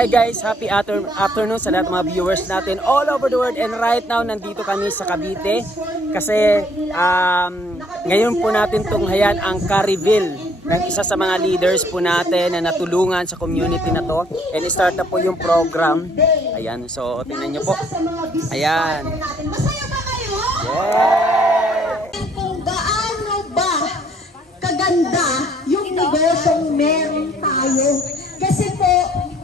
Hi guys, happy afternoon sa lahat ng mga viewers natin all over the world. And right now, nandito kami sa Cavite kasi ngayon po natin tunghayan ang Carryville ng isa sa mga leaders po natin na natulungan sa community na to. And start na po yung program. Ayan, so tingnan nyo po. Ayan. Yeah! Kung gaano ba kaganda yung negosyong meron tayo. Kasi po,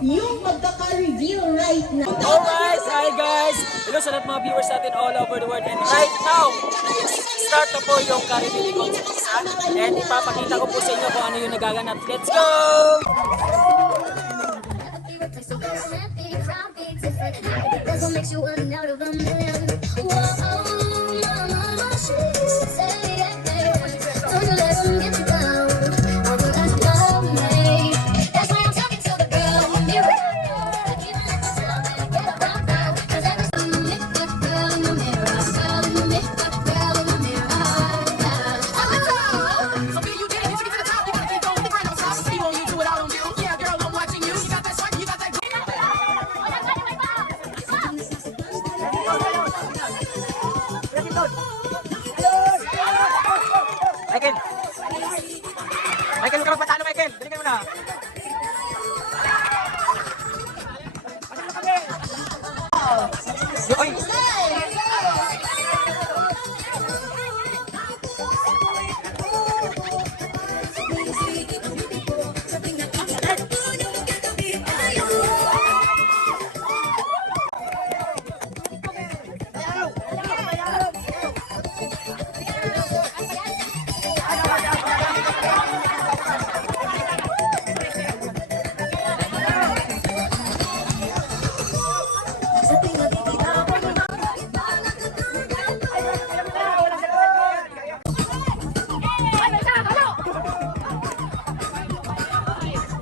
yung magkaka-reveal right now. Alright, hi guys! Hello sa lahat mga viewers natin all over the world. And right now, start na po yung Carryville Ikot sa isa. And ipapakita ko po sa inyo kung ano yung nagaganap. Let's go! Michael, huwag ka magpatalo, Michael. Dalikan mo na. Oy!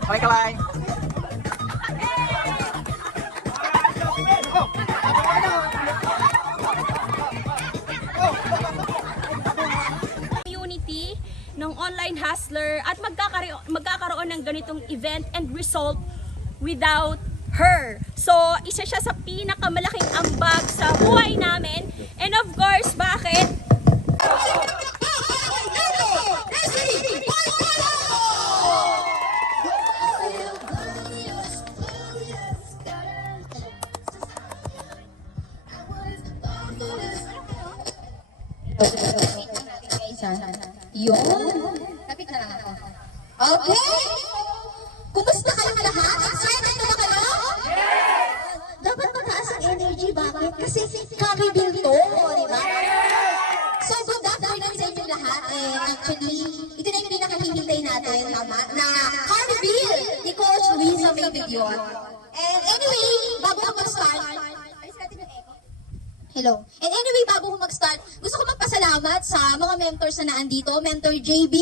Okay, Kalay. Community ng online hustler at magkakaroon ng ganitong event and result without her. So, isa siya sa pinakamalaking ambag sa buhay namin. And of course, bakit? Yun. Kapit na lang ako. Okay. Kumusta kayong lahat? Excited na ba kayo? Dapat mataas ang energy. Bakit? Kasi Carryville to. Di ba? So, good afternoon sa inyo lahat. Actually, ito na yung pinakahihintay natin. Tama? Na Carryville ni Coach Luisa Maybigyon. And anyway, bago ako mag-start, hello. And anyway, bago ko mag-start, gusto ko magpasalamat sa mga mentors na naandito. Mentor JB,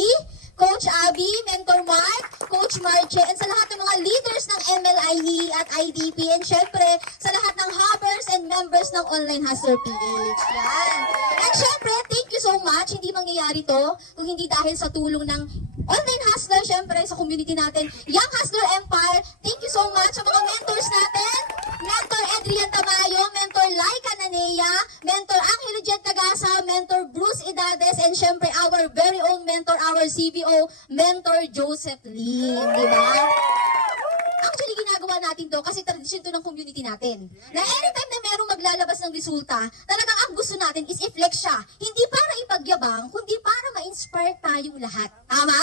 Coach Abby, Mentor Mark, Coach Marche, and sa lahat ng mga leaders ng MLIE at IDP, and syempre, sa lahat ng hoppers and members ng Online Hustler PH. Yan. And syempre, thank you so much. Hindi mangyayari to kung hindi dahil sa tulong ng Online Hustler, syempre, sa community natin. Young Hustler Empire, thank you so much sa mga mentors natin. Mentor Adrian Tamayo, Mentor Laika Nanea, Mentor Angelo Jet Tagasa, Mentor Bruce Idades, and syempre our very own mentor, our CBO, Mentor Joseph Lim, di ba? Actually, ginagawa natin to kasi tradisyon to ng community natin. Na anytime na merong maglalabas ng resulta, talagang ang gusto natin is i-flex siya. Hindi para ipagyabang, kundi para ma-inspire tayong lahat. Tama?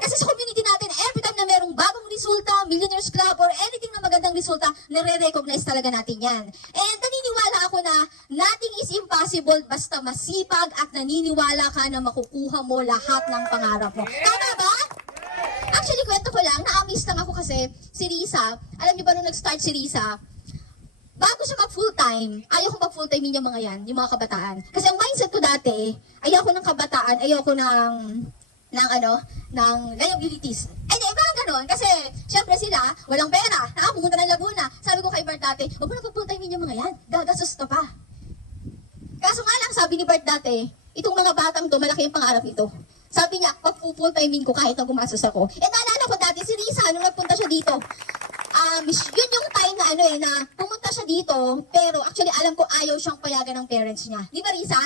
Kasi sa community natin, every time na merong bagong resulta, Millionaires Club, or anything na magandang resulta, nare-recognize talaga natin yan. And naniniwala ako na nothing is impossible basta masipag at naniniwala ka na makukuha mo lahat ng pangarap mo. Tama ba? Actually, kwento ko lang, na-amaze lang ako kasi si Risa, alam niyo ba nung nag-start si Risa, bago siya mag-full-time, ayaw ko mag-full-time yung mga yan, yung mga kabataan. Kasi ang mindset ko dati, ayaw ko ng kabataan, ayaw ko ng liabilities. Parang ganon, kasi syempre sila, walang pera, pumunta ng Laguna. Sabi ko kay Bart dati, huwag mo na pag-full-time yung mga yan, gagastos ka pa. Kaso nga lang, sabi ni Bart dati, itong mga batang to, malaki yung pangarap ito. Sabi niya, pag full timing ko kahit na gumastos ako. Naalala ko dati si Risa, nung nagpunta siya dito, yun yung time na na pumunta siya dito, pero actually alam ko ayaw siyang payagan ng parents niya. Di ba, Risa?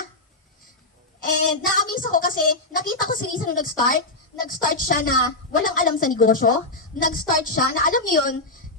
And na-amaze ako kasi nakita ko si Risa nung nag-start siya na walang alam sa negosyo, nag-start siya na alam niyo yun,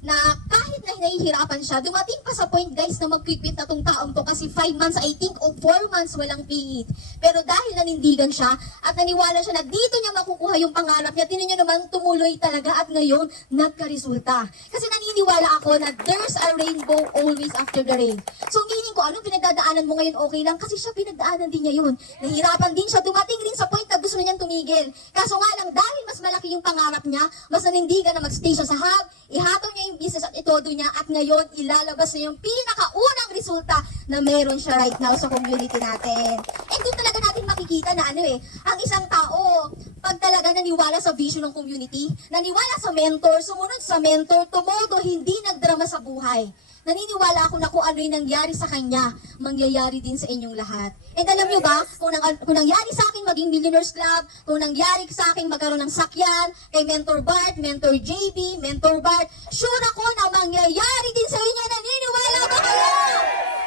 na kahit na nahihirapan siya, dumating pa sa point guys na mag-quit na tong taong to kasi 5 months, I think, o 4 months walang PE. Pero dahil nanindigan siya at naniwala siya na dito niya makukuha yung pangarap niya, tinan niyo naman tumuloy talaga at ngayon nagka-resulta. Kasi naniniwala ako na there's a rainbow always after the rain. So meaning ko, anong pinagdadaanan mo ngayon okay lang? Kasi siya pinagdaanan din niya yun. Nahihirapan din siya, dumating rin sa point na gusto na niyang tumigil. Kaso nga lang, dahil mas malaki yung pangarap niya, mas nanindigan na mag-stay siya sa hub, ihatol niya yung business at itodo niya at ngayon ilalabas niya yung pinakaunang resulta na meron siya right now sa community natin. And doon talaga natin makikita na ang isang tao, pag talaga naniwala sa vision ng community, naniwala sa mentor, sumunod sa mentor, tumodo, hindi nagdrama sa buhay. Naniniwala ako na kung ano yung nangyari sa kanya, mangyayari din sa inyong lahat. And alam nyo ba, kung nangyari sa akin maging Millionaires Club, kung nangyari sa akin magkaroon ng sakyan, kay Mentor Bart, Mentor JB, Mentor Bart, sure ako na mangyayari din sa inyo. Naniniwala ba kayo?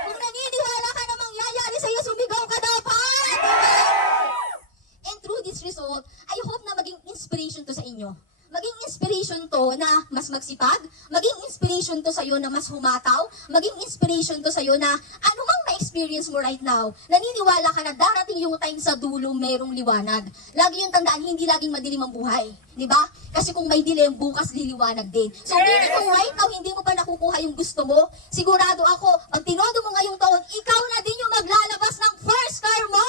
Kung naniniwala ka na mangyayari sa iyo, sumigaw ka dapat! And through this result, I hope na maging inspiration to sa inyo. Maging inspiration to na mas magsipag, maging inspiration to sa'yo na mas humataw, maging inspiration to sa'yo na anumang na-experience mo right now, naniniwala ka na darating yung time sa dulo, merong liwanag. Lagi yung tandaan, hindi laging madilim ang buhay. Di ba? Kasi kung may dilim, bukas liliwanag din. So, meaning kung right now, hindi mo pa nakukuha yung gusto mo, sigurado ako, pag tinodo mo ngayong taon, ikaw na din yung maglalabas ng first car mo!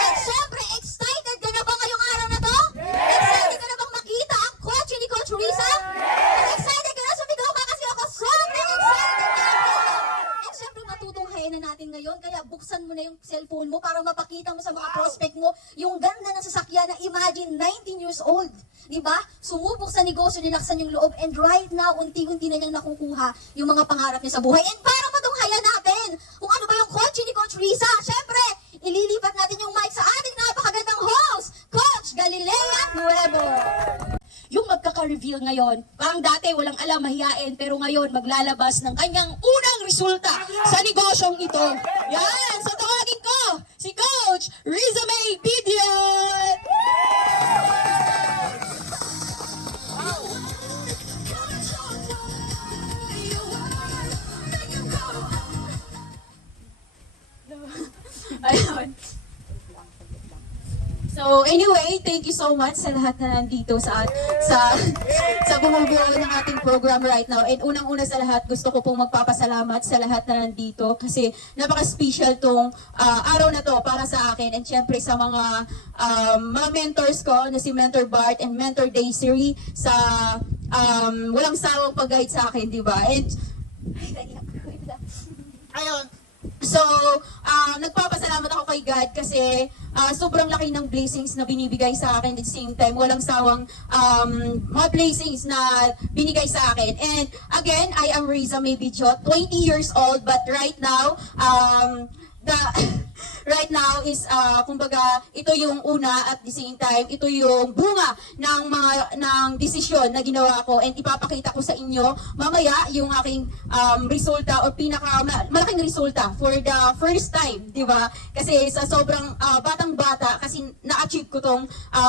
At syempre, excited ka na ba ngayong araw na to? Excited ka na bang makita ang kotse ni Coach Risa? Excited ka na? Sumigaw ka kasi ako sobrang excited na ako! And syempre, matutunghayan na natin ngayon, kaya buksan mo na yung cellphone mo para mapakita mo sa mga prospect mo yung ganda ng sasakyan na imagine 19 years old. Diba? Sumubok sa negosyo, nilaksan yung loob, and right now, unti-unti na niyang nakukuha yung mga pangarap niya sa buhay. And para matunghayan natin kung ano ba yung kotse ni Coach Risa, syempre, ililipat natin yung mic sa ating napakagandang host, Coach Galilea Nuevo. Yung magkaka-reveal ngayon, parang dati walang alam, mahiyain, pero ngayon maglalabas ng kanyang unang resulta sa negosyong ito. Yan! So tawagin ko si Coach Riza May Bidion! Ayun. So anyway, thank you so much sa lahat na nandito sa bumubuo ng ating program right now. And unang-una sa lahat, gusto ko pong magpapasalamat sa lahat na nandito kasi napaka-special tong araw na to para sa akin. And syempre sa mga mentors ko na si Mentor Bart and Mentor Daisy sa walang sawang pag-guide sa akin, di ba? And ayun. So, nagpapasalamat ako kay God kasi sobrang laki ng blessings na binibigay sa akin at the same time, walang sawang mga blessings na binigay sa akin. And again, I am Riza May Bidion, 20 years old, but right now, right now is kumbaga ito yung una at the same time ito yung bunga ng desisyon na ginawa ko, and ipapakita ko sa inyo mamaya yung aking resulta o malaking resulta for the first time, di ba? Kasi sa sobrang batang-bata kasi na-achieve ko tong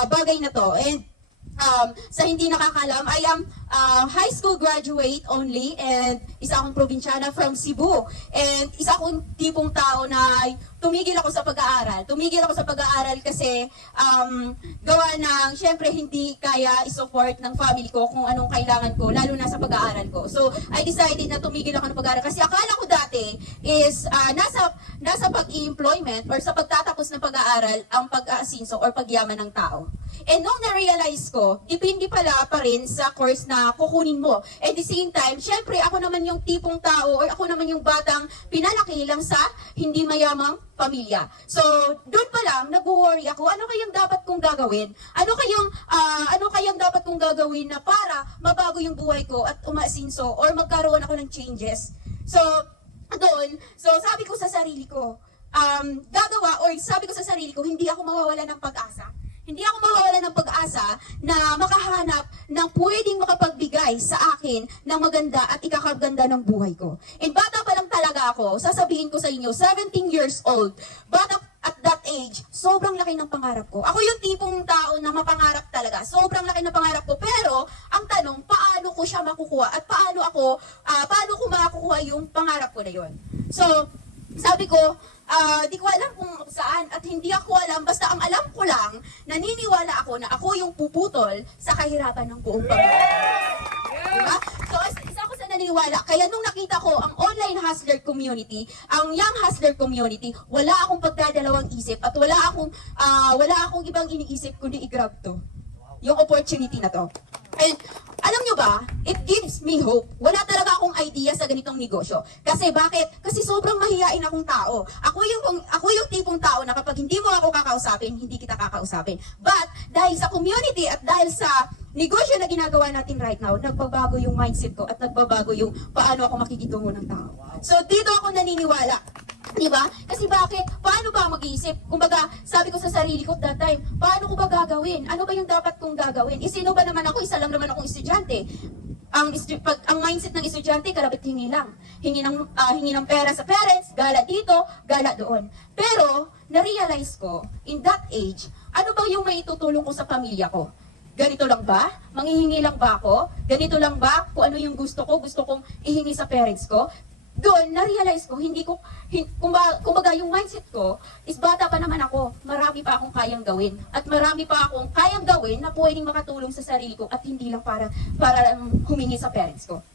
bagay na to. And sa hindi nakakalam, I am high school graduate only, and isa akong probinsyana from Cebu. And isa akong tipong tao na tumigil ako sa pag-aaral. Tumigil ako sa pag-aaral kasi gawa ng, syempre, hindi kaya isupport ng family ko kung anong kailangan ko, lalo na sa pag-aaral ko. So, I decided na tumigil ako ng pag-aaral kasi akala ko dati is nasa pag-i-employment or sa pagtatapos ng pag-aaral ang pag-aasinso or pagyaman ng tao. And nung na-realize ko, depende pala pa rin sa course na kukunin mo. At the same time, syempre, ako naman yung tipong tao or ako naman yung batang pinalaki lang sa hindi mayamang pamilya. So, doon pa lang, nag-worry ako, ano kayang dapat kong gagawin? Ano kayang dapat kong gagawin na para mabago yung buhay ko at umasinso or magkaroon ako ng changes? So, doon, sabi ko sa sarili ko, sabi ko sa sarili ko, hindi ako mawawala ng pag-asa. hindi ako mawawalan ng pag-asa na makahanap ng pwedeng makapagbigay sa akin ng maganda at ikakaganda ng buhay ko. And bata pa lang talaga ako, sasabihin ko sa inyo, 17 years old, bata at that age, sobrang laki ng pangarap ko. Ako yung tipong tao na mapangarap talaga. Sobrang laki ng pangarap ko. Pero, ang tanong, paano ko siya makukuha? At paano ko makakukuha yung pangarap ko na yun? So, sabi ko, di ko alam kung saan at hindi ako alam. Basta ang alam ko lang, naniniwala ako na ako yung puputol sa kahirapan ng buong pamilya. Diba? So, isa ako sa naniniwala. Kaya nung nakita ko ang online hustler community, ang young hustler community, wala akong pagdadalawang isip at wala akong ibang iniisip kundi i-grab to. Yung opportunity na to. And alam nyo ba, it gives me hope. Wala talaga akong idea sa ganitong negosyo. Kasi bakit? Kasi sobrang mahihain akong tao. Ako yung tipong tao na kapag hindi mo ako kakausapin, hindi kita kakausapin. But dahil sa community at dahil sa negosyo na ginagawa natin right now, nagbabago yung mindset ko at nagbabago yung paano ako makikitungo ng tao. So dito ako naniniwala. Diba? Kasi bakit? Paano ba mag-iisip? Kumbaga, sabi ko sa sarili ko that time, paano ko ba gagawin? Ano ba yung dapat kong gagawin? Sino ba naman ako? Isa lang naman akong estudyante. Ang mindset ng estudyante, karapit hingi lang. Hingi ng pera sa parents, gala dito, gala doon. Pero, na-realize ko, in that age, ano ba yung maitutulong ko sa pamilya ko? Ganito lang ba? Manghihingi lang ba ako? Ganito lang ba? Kung ano yung gusto kong ihingi sa parents ko? Doon, na-realize ko, kumbaga yung mindset ko, is bata pa naman ako, marami pa akong kayang gawin. At marami pa akong kayang gawin na pwedeng makatulong sa sarili ko at hindi lang para humingi sa parents ko.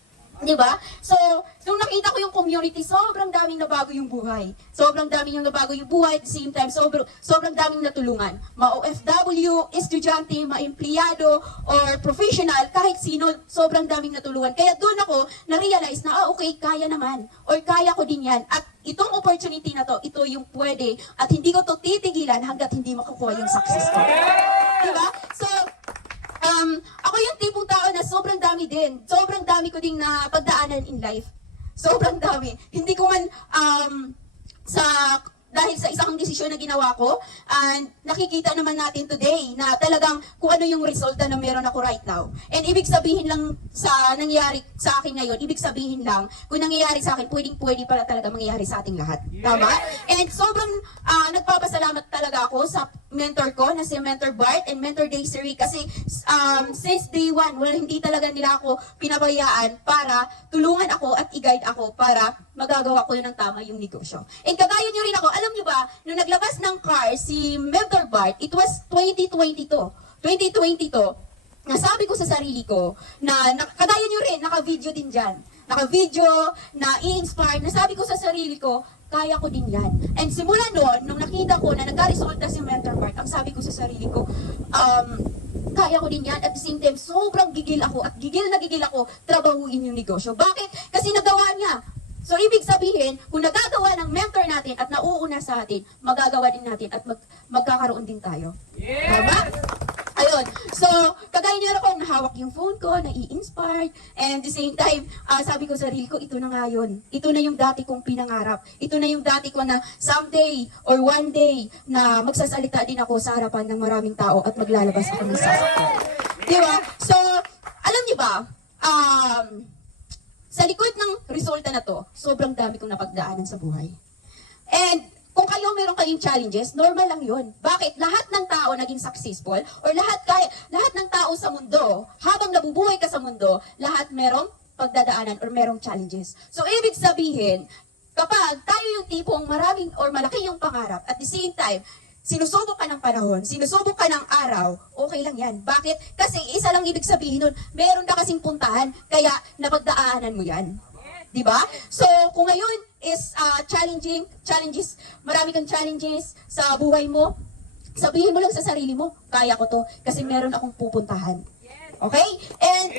Diba? So, nung nakita ko yung community, sobrang daming nabago yung buhay. Sobrang daming yung nabago yung buhay, at the same time, sobrang daming natulungan. Ma-OFW, estudyante, ma-empleyado, or professional, kahit sino, sobrang daming natulungan. Kaya doon ako na-realize na, okay, kaya naman, or kaya ko din yan. At itong opportunity na to, ito yung pwede, at hindi ko to titigilan hanggat hindi makukuha yung success ko. Diba? So, ako yung tipong tao na sobrang dami din. Sobrang dami ko ding na pagdaanan in life. Sobrang dami. Hindi ko man dahil sa isang desisyon na ginawa ko, and nakikita naman natin today na talagang kung ano yung resulta na meron ako right now. And ibig sabihin lang sa nangyayari sa akin ngayon, ibig sabihin lang, kung nangyayari sa akin, pwedeng-pwede pala talaga mangyayari sa ating lahat. Tama? And sobrang nagpapasalamat talaga ako sa mentor ko na si Mentor Bart and Mentor Desiree kasi since day one, hindi talaga nila ako pinabayaan para tulungan ako at i-guide ako para magagawa ko yun ng tama yung negosyo. And kagaya nyo rin ako, alam nyo ba, nung naglabas ng car si Mentor Bart, it was 2022, nasabi ko sa sarili ko, kagaya nyo rin, naka-video din dyan, naka-video, na i-inspire, nasabi ko sa sarili ko, kaya ko din yan. And simula noon, nung nakita ko na nagka-resulta si Mentor Bart, ang sabi ko sa sarili ko, kaya ko din yan. At the same time, sobrang gigil ako at gigil ako trabahuin yung negosyo. Bakit? Kasi nagawa niya. So, ibig sabihin, kung nagagawa ng mentor natin at nauuna sa atin, magagawa din natin at magkakaroon din tayo. Tama? Ayun. So, kagaya niyo ako, nahawak yung phone ko, nai-inspired, and at the same time, sabi ko sa sarili ko, ito na nga yun. Ito na yung dati kong pinangarap. Ito na yung dati ko na someday or one day na magsasalita din ako sa harapan ng maraming tao at maglalabas ako ng sasakyan. Diba? So, alam niyo ba, sa likod ng resulta na to, sobrang dami kong napagdaanan sa buhay. And kung kayo meron kayong challenges, normal lang yun. Bakit? Lahat ng tao naging successful, or lahat ng tao sa mundo, habang nabubuhay ka sa mundo, lahat merong pagdadaanan or merong challenges. So, ibig sabihin, kapag tayo yung tipong maraming or malaki yung pangarap, at the same time, sinusubok ka ng panahon, sinusubok ka ng araw, okay lang yan. Bakit? Kasi isa lang ibig sabihin nun, meron ka kasing puntahan, kaya napagdaanan mo yan. Diba? So, kung ngayon is challenges, marami kang challenges sa buhay mo, sabihin mo lang sa sarili mo, kaya ko to, kasi meron akong pupuntahan. Okay? And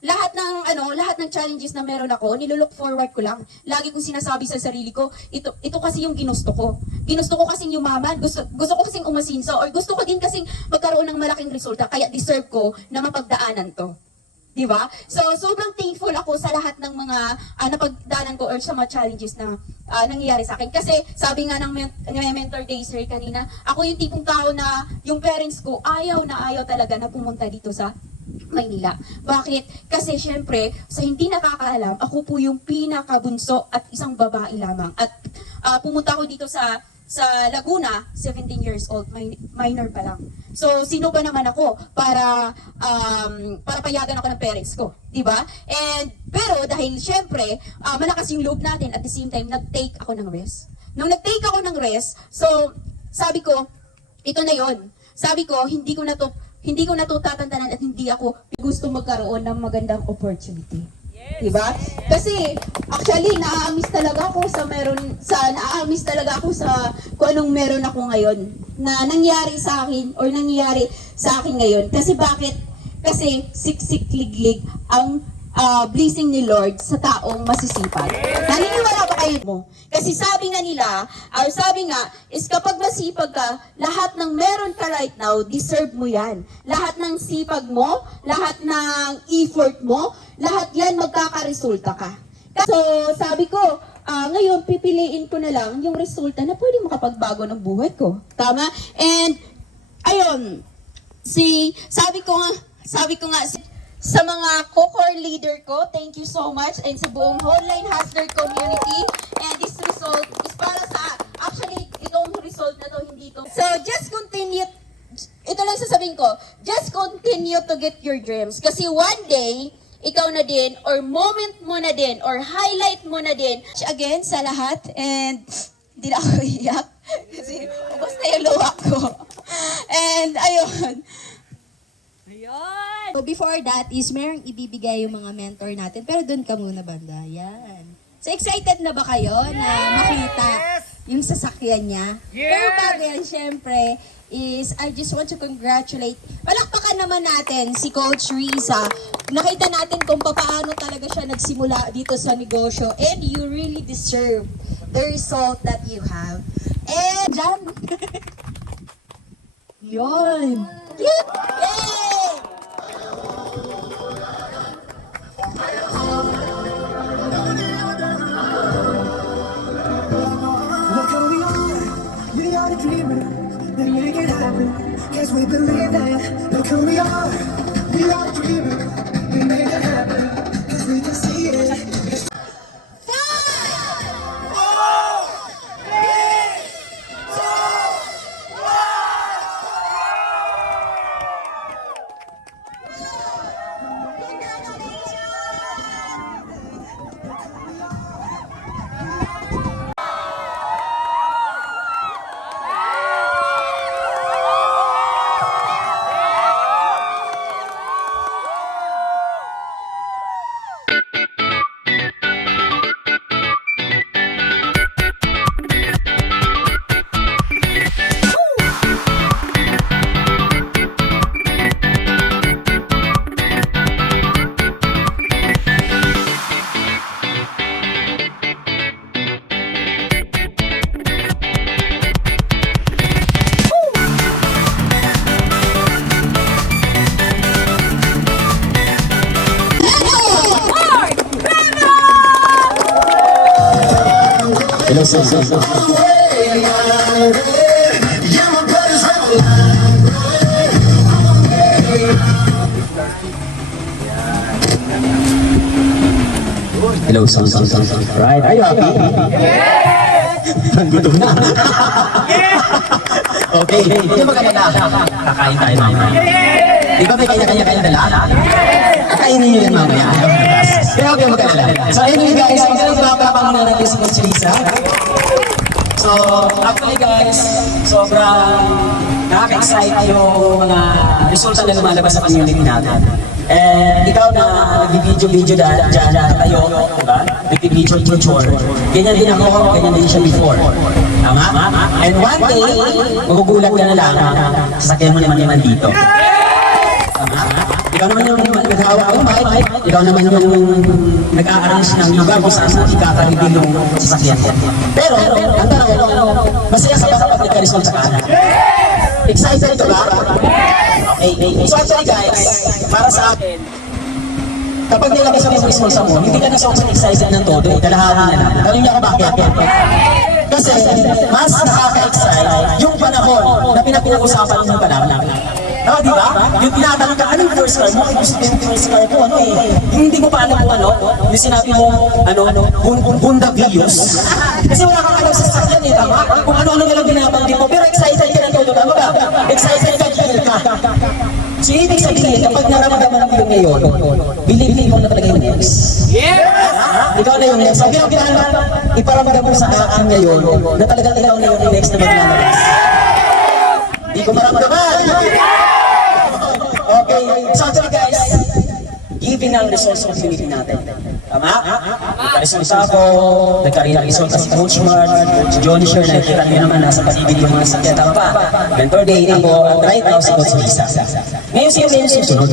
lahat ng challenges na meron ako, nilulook forward ko lang. Lagi kong sinasabi sa sarili ko, ito kasi yung ginusto ko. Ginusto ko kasing yumaman, gusto ko kasing umasinso, or gusto ko din kasing magkaroon ng malaking resulta, kaya deserve ko na mapagdaanan to. Di ba? So, sobrang thankful ako sa lahat ng mga napagdanan ko or sa mga challenges na nangyayari sa akin. Kasi, sabi nga ng mentor day, sir, kanina, ako yung tipong tao na yung parents ko ayaw talaga na pumunta dito sa Maynila. Bakit? Kasi syempre, sa hindi nakakaalam, ako po yung pinakabunso at isang babae lamang. At pumunta ako dito sa Laguna, 17 years old, minor pa lang. So, sino ba naman ako para payagan ako ng parents ko, 'di ba? Pero dahil syempre, malakas yung loob natin, at the same time nag-take ako ng rest. Nung nag-take ako ng rest, so sabi ko, ito na 'yon. Sabi ko, hindi ko na to tatantanan at hindi ako gusto magkaroon ng magandang opportunity. Diba? Kasi actually naaamis talaga ako sa kung anong meron ako ngayon na nangyari sa akin ngayon. Kasi bakit? Kasi siksik-liglig ang blessing ni Lord sa taong masisipag. Naniniwala ba kayo mo? Kasi sabi nga is kapag masipag ka, lahat ng meron ka right now, deserve mo yan. Lahat ng sipag mo, lahat ng effort mo, lahat yan magkakaresulta ka. So, sabi ko, ngayon pipiliin ko na lang yung resulta na pwede makapagbago ng buhay ko. Tama? And, ayun, sabi ko nga, sa mga co-core leader ko, thank you so much, and sa buong online hustler community. And this result is para sa, actually, itong result na to, hindi to. So, just continue, ito lang sasabihin ko, just continue to get your dreams. Kasi one day, ikaw na din, or moment mo na din, or highlight mo na din. Again, sa lahat, and hindi na ako iyak. Kasi, basta yung luha ko. And, ayun. Ayun! So before that is merong ibibigay yung mga mentor natin. Pero doon ka muna, banda. Yan. So excited na ba kayo na makita yung sasakyan niya? Pero bago yan, syempre, is I just want to congratulate. Palakpakan naman natin si Coach Riza. Nakita natin kung paano talaga siya nagsimula dito sa negosyo. And you really deserve the result that you have. And dyan. Yun. Yay! Look who we are the dreamers, they make it happen, guess we believe that. Look who we are the dreamers, we make it happen, guess we can see it. Hello, sir. Hello, son. Right? Are you happy? Yes! Gutom na. Okay, hindi mag-alala. Kakain tayo mamaya. Di ba may kanya-kanya dala? Kakainin nyo yan mamaya. Kaya huwag yung mag-alala. So, anyway guys, magandang papa muna natin si Coach Riza. So, actually guys, sobrang nakaka-excite yung mga resulta na lumalabas sa community natin. And ikaw na nag-video dyan tayo, diba? Nag-video, ganyan din ako, ganyan din siya before. Tama? And one day, magugulat ka na lang, sasakyan mo naman dito. Tama? Ikaw naman yung nag-hawak ng mic, ikaw naman yung nag-a-arrange ng lugar kung saan ikaka-reveal yung sasakyan. Pero, ang tanong, masaya ka ba kapag nagka-result sa kanan? Excited ka ba? Okay. So actually guys, para sa akin, kapag nilabas mo yung results mo, hindi ka na sobrang excited ng todo, kalahati na lang. Alam niyo kung bakit? Kasi mas nakaka-excite yung panahon na pinag-uusapan mo pa lang. No, di ba? Yung tinatanong ka, anong first car mo? Ay, gusto ko yung first car ko, ano eh. Hindi mo pa alam kung ano, yung sinabi mo, Honda Vios. Kasi wala kang alam sa sasakyan eh, tama? Kung ano-ano na lang binabanggit mo, pero excited ka ng todo, tama ba? Excited ka, feel ka. So, ibig sabihin, kapag naramdaman mo yung ngayon, believe mo na talaga yung next. Yes! Ikaw na yung next. Sabi ang kailangan, iparamdam mo sa akin ngayon, na talagang ikaw na yung next na maglalabas. Hindi ko maramdaman. Okay, so actually guys, given ang results ng community natin. Tama? Nagka-resulta ako, nagkaroon ng resulta si Coach Mark, Coach Johnny Sher, nakikita niyo naman nasa paligid yung mga sakya. Tama ba? Mentor Day ako, at right now si Coach Lisa. Ngayon sino kayo susunod?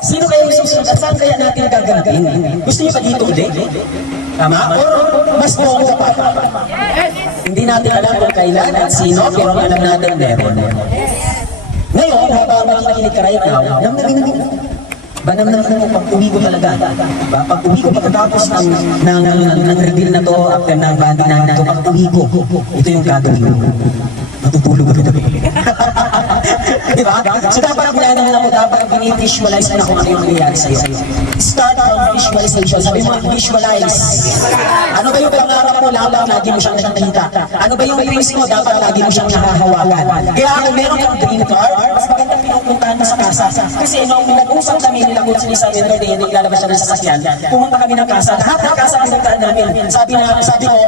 Sino kayo susunod? At saan kaya natin gagawin? Gusto niyo pa dito ulit? Tama? Or mas bongo pa? Hindi natin alam kung kailan at sino, pero alam natin meron. Ngayon, habang makikinig ka right now, namnamin banam mo pag uwi ko talaga. Diba? Pag uwi ko pagkatapos ng reveal na to, after ng bandi na ito, pag uwi ko, ito yung gagawin ko. Matutulog ako dito. Diba? So dapat pinanang ako, dapat pinivisualize na kung ano yung nangyayari sa'yo. Start from visualization. Sabi mo, visualize. Ano ba yung pangarap mo? Dapat lagi mo siyang nakikita. Ano ba yung dreams mo? Dapat lagi mo siyang nakahawakan. Kaya kung meron kang dream car, mas magandang pinupuntahan mo sa kasa. Kasi nung nag-usap kami nila kung sila sa mentor day, naglalabas siya ng sasakyan, pumunta kami ng kasa. Lahat ng kasa pinagtaan namin. Sabi ko,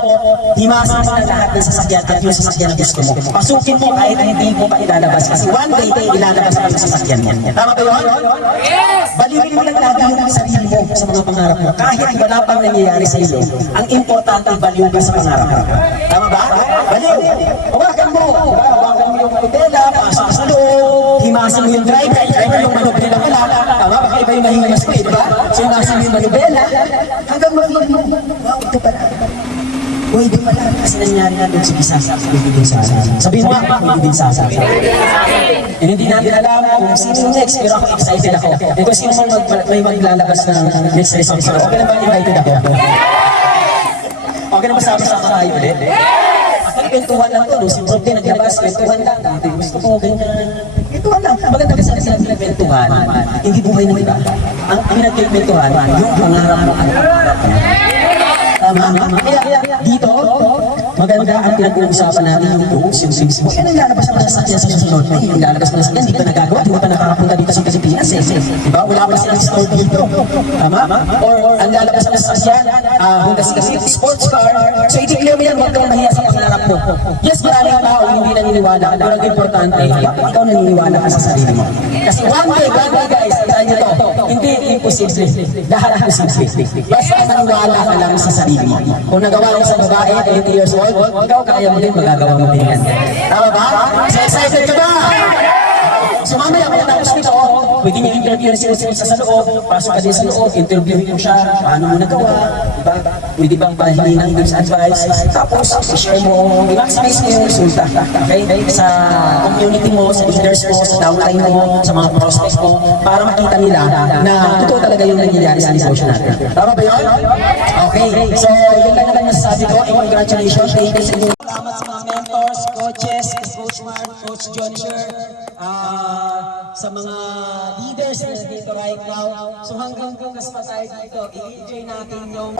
himasin mo na lahat ng sasakyan at yung sasakyan na gusto mo. Pasukin mo kahit hindi mo pa ilalabas. Kasi one day, ilalabas ka ng sasakyan mo. Tama ba yun? Yes! Baliwin mo lang lagi yung sarili mo sa mga pangarap mo. Kahit wala pang nangyayari sa iyo, ang importante baliw ka sa pangarap mo. Tama ba? Baliw! Hawakan mo! Hawakan mo yung manubela, pasok sa loob, himasin mo yung driver yung manubela wala. Tama? Baka iba yung mahimas ko, diba? So himasin mo yung manubela, hanggang mahingin mo. Wow, ito pala. Uy, di pala. Kasi nangyari na doon sa isa. Hindi din sa akin. Sabihin mo nga, hindi din sa akin. And hindi natin alam kung sino next, pero ako excited ako. And kung sino may maglalabas ng next result, okay na ba invited ako? Okay na ba sama-sama tayo ulit? Actually, kwentuhan lang to. Si Prof din naglabas, kwentuhan lang. Gusto ko, ganyan. Kwentuhan lang. Maganda kasi sila pinagkwentuhan. Hindi buhay ng iba. Ang pinagkwentuhan, yung pangarap mo, ang pangarap mo. Kaya dito, maganda ang pinag-uusapan natin yung goals, yung things mo. Yan ang lalabas mo sa sakyan sa susunod. Ay, yung lalabas mo na sakyan, hindi pa nagagawa, hindi pa nakakapunta dito sa Pilipinas. Diba? Wala pa silang store dito. Tama? Or ang lalabas mo sa sakyan, Honda Civic, sports car. So, i-declare mo yan, huwag kang mahiya sa pangarap mo. Yes, maraming tao hindi naniniwala. Pero ang importante, bakit ikaw naniniwala ka sa sarili mo? Kasi one day guys, tandaan nyo to, hindi imposible. Lahat posible. Basta naniwala ka lang sa sarili. Kung nagawa lang sa babae, 20 years old, ikaw kaya mo din, magagawa mo din yan. Tama ba? So excited ka ba? So mamaya, kung natapos nito, pwede niyo interview na sila sa loob, pasok ka din sa loob, interview mo siya, paano mo nagawa, diba? Pwede bang pahingi ng tips advice, tapos i-share mo, i-maximize mo yung resulta, okay? Sa community mo, sa leaders mo, sa downline mo, sa mga prospects mo, para makita nila na totoo talaga yung nangyayari sa negosyo natin. Tama ba yun? Okay, so yun lang naman masasabi ko, and congratulations, thank you sa inyo. Salamat sa mga mentors, coaches, Coach Mark, Coach John Sher, sa mga leaders na dito right now. So hanggang bukas pa tayo dito, i-enjoy natin yung